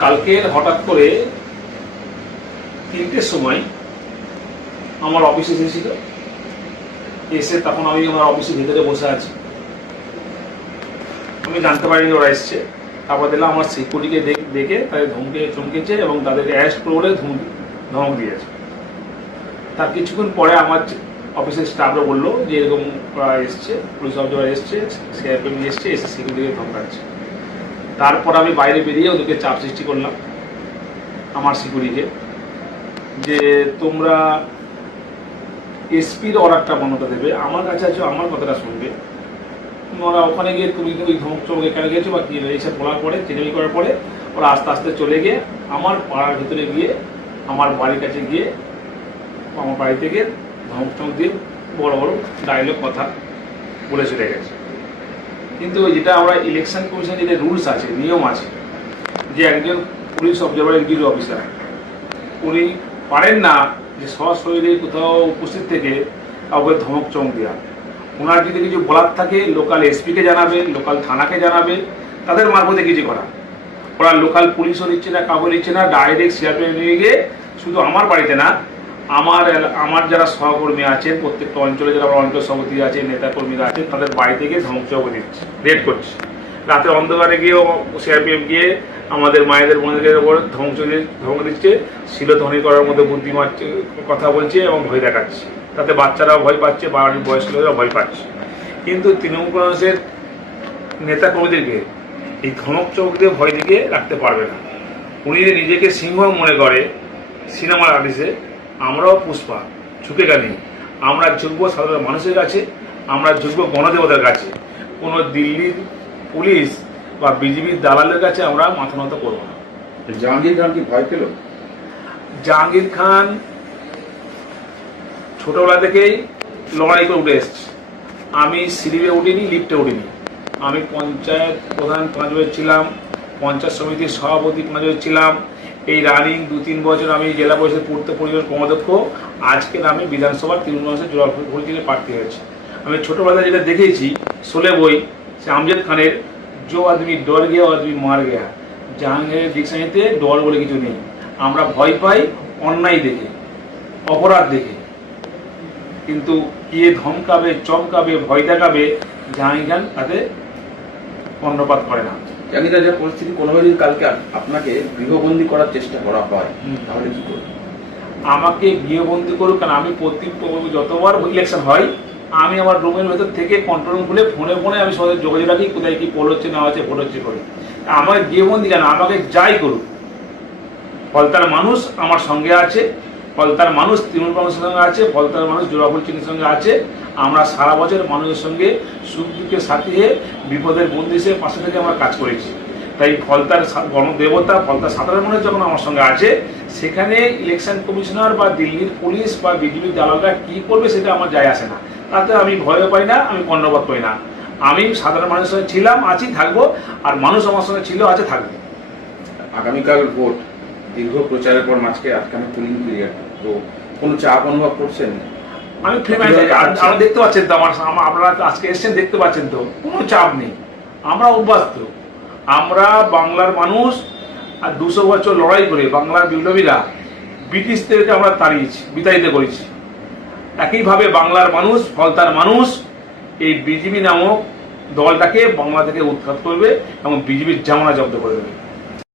কালকে হঠাৎ করে 3টের সময় আমার অফিসে এসেছিল। এসে তখন আমি আমার অফিসের ভিতরে বসে আছি, আমি জানতে পারিনি ওরা এসছে। তারপর দেখলাম আমার সিকিউরিটিকে দেখে তাদের চমকেছে এবং তাদেরকে অ্যারেস্ট করে বলে ধমক দিয়েছে। তার কিছুক্ষণ পরে আমার অফিসের স্টাফরা বললো যে এরকম ওরা এসছে, পুলিশ অফিসার এসছে, সিআরপিএফ এসছে, এসে সিকিউরিটিকে ধমকাচ্ছে। তারপর আমি বাইরে বেরিয়ে ওদেরকে চাপ সৃষ্টি করলাম আমার সিকিউরিটিকে, যে তোমরা এসপির অর্ডারটা বন্ধ দেবে, আমার কাছে আছো, আমার কথাটা শুনবে। ওরা ওখানে গিয়ে তুমি ওই ধমক চমক এখানে গিয়েছো বা কি এইসব বলার পরে চেনামি করার পরে ওরা আস্তে আস্তে চলে গিয়ে আমার পাড়ার ভিতরে গিয়ে আমার বাড়ির কাছে গিয়ে আমার বাড়ি থেকে ধমক চমক দিয়ে বড় বড় ডায়লগ কথা বলে চলে গেছে। কিন্তু যেটা আমরা ইলেকশন কমিশনের যে রুলস আছে, নিয়ম আছে, যে একজন পুলিশ অবজারভার এক্সিকিউটিভ অফিসার উনি পারেন না যে সশরীরে কোথাও উপস্থিত থেকে কাউকে ধমক চমক দেওয়া। ওনার যদি কিছু বলার থাকে লোকাল এসপিকে জানাবে, লোকাল থানাকে জানাবে, তাদের মারফতে কিছু করা। ওরা লোকাল পুলিশও নিচ্ছে না, কাউকে নিচ্ছে না, ডাইরেক্ট সিআরপিএফ নিয়ে গিয়ে শুধু আমার বাড়িতে না, আমার যারা সহকর্মী আছেন প্রত্যেকটা অঞ্চলে যারা অঞ্চল সভাপতি আছে, নেতাকর্মীরা আছেন, তাদের বাড়ি থেকে ধমক চমক দিচ্ছে, রেড করছে। রাতে অন্ধকারে গিয়েও সিআরপিএফ গিয়ে আমাদের মায়েদের বোনদের ওপর ধমক দিচ্ছে, শিলধ্বনি করার মধ্যে বুদ্ধি মারছে, কথা বলছে এবং ভয় দেখাচ্ছে। তাতে বাচ্চারাও ভয় পাচ্ছে, বাড়ির বয়স্ক লোকেরা ভয় পাচ্ছে। কিন্তু তৃণমূল কংগ্রেসের নেতা কর্মীদেরকে এই ধমক চমক দিয়ে ভয় দিকে রাখতে পারবে না। উনি যদি নিজেকে সিংহ মনে করে সিনেমার আর্টিস্টে, আমরাও পুষ্পা, ঝুঁকে গেনি। আমরা ঝুঁকবো সাধারণ মানুষের কাছে, আমরা ঝুঁকবো গণদেবতার কাছে। কোনো দিল্লির পুলিশ বা বিজেপির দালালের কাছে আমরা মাথা নত করবো না। জাহাঙ্গীর খান কি ভয় পেল? জাহাঙ্গীর খান ছোটবেলা থেকেই লড়াই করে উঠে এসছে। আমি সিঁড়িতে উঠিনি, লিফটে উঠিনি। আমি পঞ্চায়েত প্রধান 5 বছর ছিলাম, পঞ্চায়েত সমিতির সভাপতি 5 বছর ছিলাম। এই রানিং 2-3 বছর আমি জেলা পরিষদ পূর্ত পরিষদের কর্মাধ্যক্ষ। আজকের আমি বিধানসভার তৃণমূল কংগ্রেসের জোড়াফুল থেকে প্রার্থী হয়েছি। আমি ছোটবেলায় যেটা দেখেছি শোলে বই, সে আমজদ খানের जो आदमी डर गया वो आदमी मार गया। জাহাঙ্গীরের ডিকশনারিতে ডর বলে কিছু নেই। আমরা ভয় পাই অন্যায় দেখে, অপরাধ দেখে, কিন্তু কে ধমকাবে, চমকাবে, ভয় দেখাবে, জাহাঙ্গীর খান তাতে কর্ণপাত করে না। জাহাঙ্গীরের যে পরিস্থিতি, কোনোভাবে যদি কালকে আপনাকে গৃহবন্দী করার চেষ্টা করা হয় তাহলে কি করবে? আমাকে গৃহবন্দী করুক, কারণ আমি যতবার ইলেকশন হয় আমি আমার রুমের ভেতর থেকে কন্ট্রোল রুম খুলে ফোনে আমি সবাই যোগাযোগ রাখি, কোথায় কি পোল হচ্ছে না হচ্ছে, ভোট হচ্ছে করি। আমার গৃহবন্দী কেন, আমাকে যাই করুক, ফলতার মানুষ আমার সঙ্গে আছে, ফলতার মানুষ তৃণমূল কংগ্রেসের সঙ্গে আছে, ফলতার মানুষ জোড়াফুল চিনির সঙ্গে আছে। আমরা সারা বছর মানুষের সঙ্গে সুখ দুঃখের সাথী হয়ে বিপদের বন্ধু হিসেবে পাশে থেকে আমরা কাজ করেছি। তাই ফলতার গণদেবতা, ফলতার সাধারণ মানুষ যখন আমার সঙ্গে আছে, সেখানে ইলেকশন কমিশনার বা দিল্লির পুলিশ বা বিজেপির দালালরা কি করবে সেটা আমার যায় আসে না। তাতে আমি ভয়ও পাই না, আমি কর্ণপাত করি না। আমি সাধারণ মানুষের সঙ্গে ছিলাম, আছি, থাকবো, আর মানুষ আমার সঙ্গে ছিল, আছে, থাকবে। আগামীকাল ভোট, দীর্ঘ প্রচারের পর মাঝখানে আটকানো পুলিং পিরিয়ড, তো কোনো চাপ অনুভব করছেন? আমি আপনারা দেখতে পাচ্ছেন তো, আপনারা আজকে এসছেন, দেখতে পাচ্ছেন তো, কোনো চাপ নেই। আমরা অভ্যস্ত, আমরা বাংলার মানুষ, আর 200 বছর লড়াই করে বাংলার বিপ্লবীরা ব্রিটিশদেরকে আমরা তাড়িয়েছি, বিতাড়িত করেছি। একইভাবে বাংলার মানুষ, ফলতার মানুষ এই বিজেপি নামক দলটাকে বাংলা থেকে উৎখাত করবে এবং বিজেপির জামানা জব্দ করে দেবে।